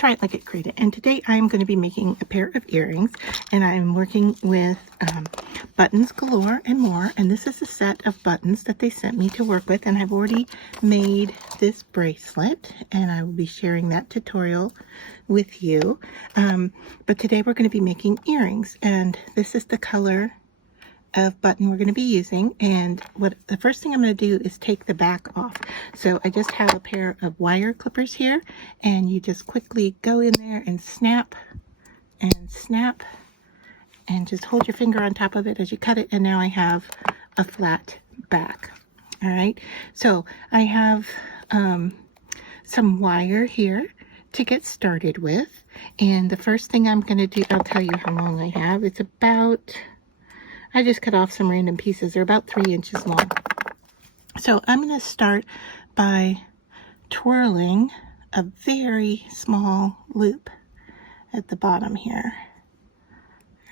try it like it created. And today I'm going to be making a pair of earrings, and I'm working with Buttons Galore and More, and this is a set of buttons that they sent me to work with, and I've already made this bracelet, and I will be sharing that tutorial with you. But today we're going to be making earrings, and this is the color of button we're going to be using. And the first thing I'm going to do is take the back off. So I just have a pair of wire clippers here, and you just quickly go in there and snap and snap, and just hold your finger on top of it as you cut it, and now I have a flat back. All right, so I have some wire here to get started with, and the first thing I'm going to do, I'll tell you how long I have. It's about, I just cut off some random pieces. They're about 3 inches long. So I'm going to start by twirling a very small loop at the bottom here.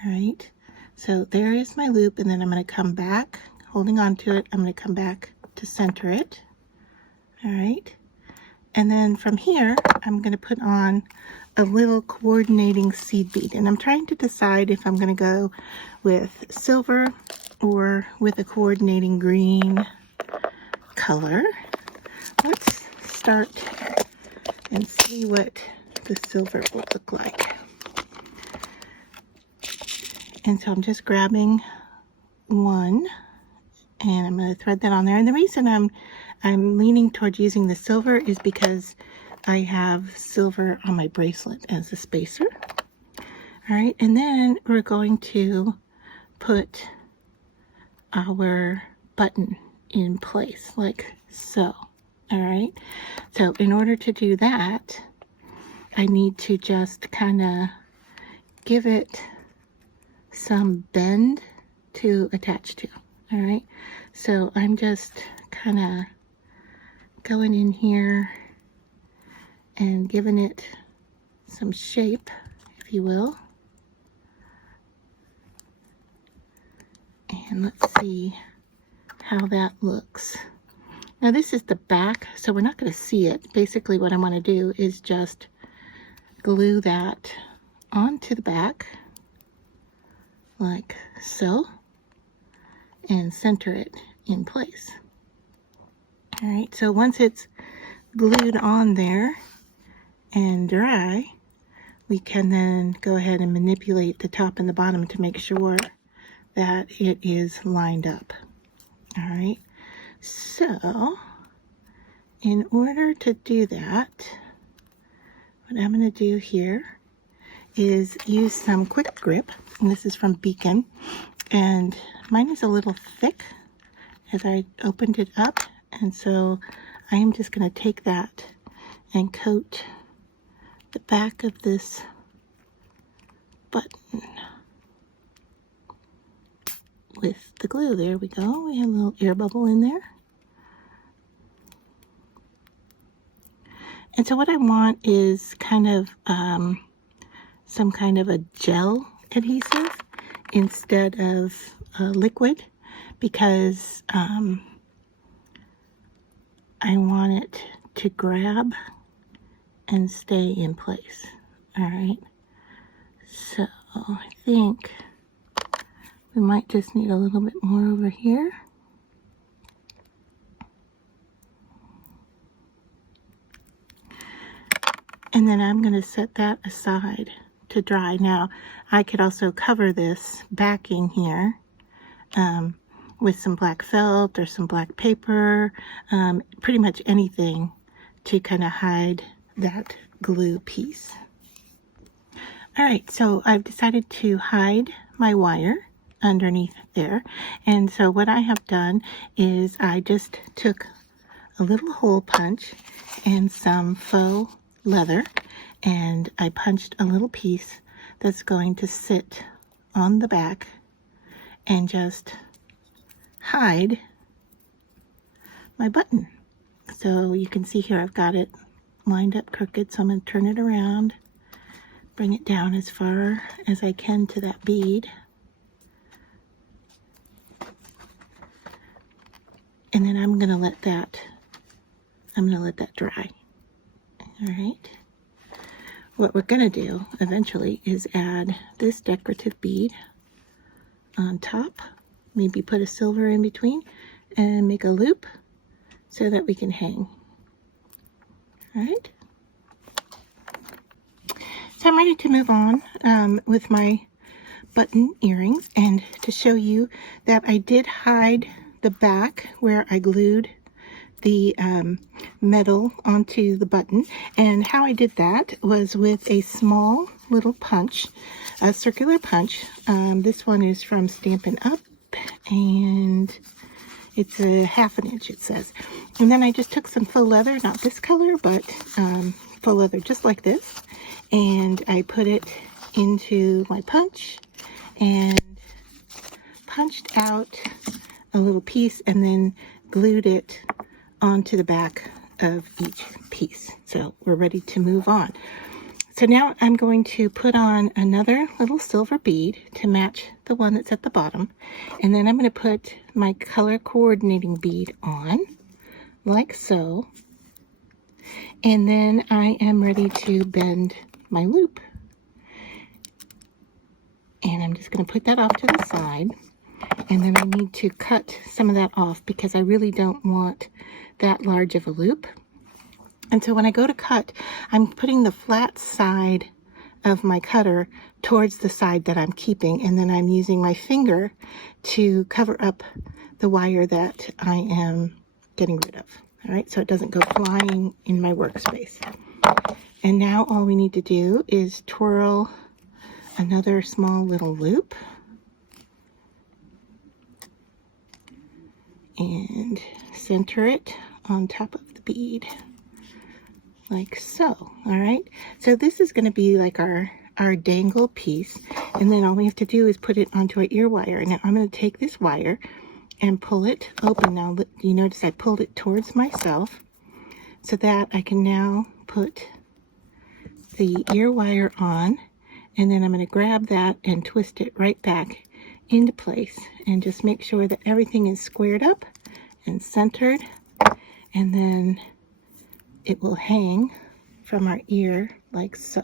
All right, so there is my loop, and then I'm going to come back, holding on to it. I'm going to come back to center it. All right, and then from here, I'm going to put on a little coordinating seed bead, and I'm trying to decide if I'm going to go with silver or with a coordinating green color. Let's start and see what the silver will look like. And so I'm just grabbing one, and I'm going to thread that on there. And the reason I'm leaning towards using the silver is because I have silver on my bracelet as a spacer. All right, and then we're going to put our button in place like so. All right, so in order to do that, I need to just kind of give it some bend to attach to. All right, so I'm just kind of going in here and giving it some shape, if you will. And let's see how that looks. Now this is the back, so we're not going to see it. Basically what I want to do is just glue that onto the back like so, and center it in place. All right, so once it's glued on there and dry, we can then go ahead and manipulate the top and the bottom to make sure that it is lined up. All right, so in order to do that, what I'm going to do here is use some quick grip, and this is from Beacon, and mine is a little thick as I opened it up, and so I am just going to take that and coat the back of this button with the glue. There we go. We have a little air bubble in there. And so what I want is kind of some kind of a gel adhesive instead of liquid, because I want it to grab and stay in place. All right, so I think we might just need a little bit more over here. And then I'm going to set that aside to dry. Now, I could also cover this backing here with some black felt or some black paper, pretty much anything to kind of hide that glue piece. All right, so I've decided to hide my wire underneath there. And so what I have done is I just took a little hole punch and some faux leather, and I punched a little piece that's going to sit on the back and just hide my button. So you can see here I've got it lined up crooked, so I'm going to turn it around, bring it down as far as I can to that bead, and then I'm going to let that dry. All right. what we're going to do eventually is add this decorative bead on top, maybe put a silver in between, and make a loop so that we can hang. All right. So I'm ready to move on with my button earrings, and to show you that I did hide the back where I glued the metal onto the button. And how I did that was with a small little punch, a circular punch. This one is from Stampin' Up, and it's a 1/2 inch, it says. And then I just took some faux leather, not this color, but faux leather just like this, and I put it into my punch and punched out a little piece and then glued it onto the back of each piece. So we're ready to move on. So now I'm going to put on another little silver bead to match the one that's at the bottom, and then I'm going to put my color coordinating bead on like so, and then I am ready to bend my loop. And I'm just going to put that off to the side, and then I need to cut some of that off because I really don't want that large of a loop. And so when I go to cut, I'm putting the flat side of my cutter towards the side that I'm keeping, and then I'm using my finger to cover up the wire that I am getting rid of. All right, so it doesn't go flying in my workspace. And now all we need to do is twirl another small little loop and center it on top of the bead like so. All right, so this is going to be like our dangle piece, and then all we have to do is put it onto our ear wire. Now I'm going to take this wire and pull it open. Now you notice I pulled it towards myself so that I can now put the ear wire on, and then I'm going to grab that and twist it right back into place, and just make sure that everything is squared up and centered, and then it will hang from our ear like so.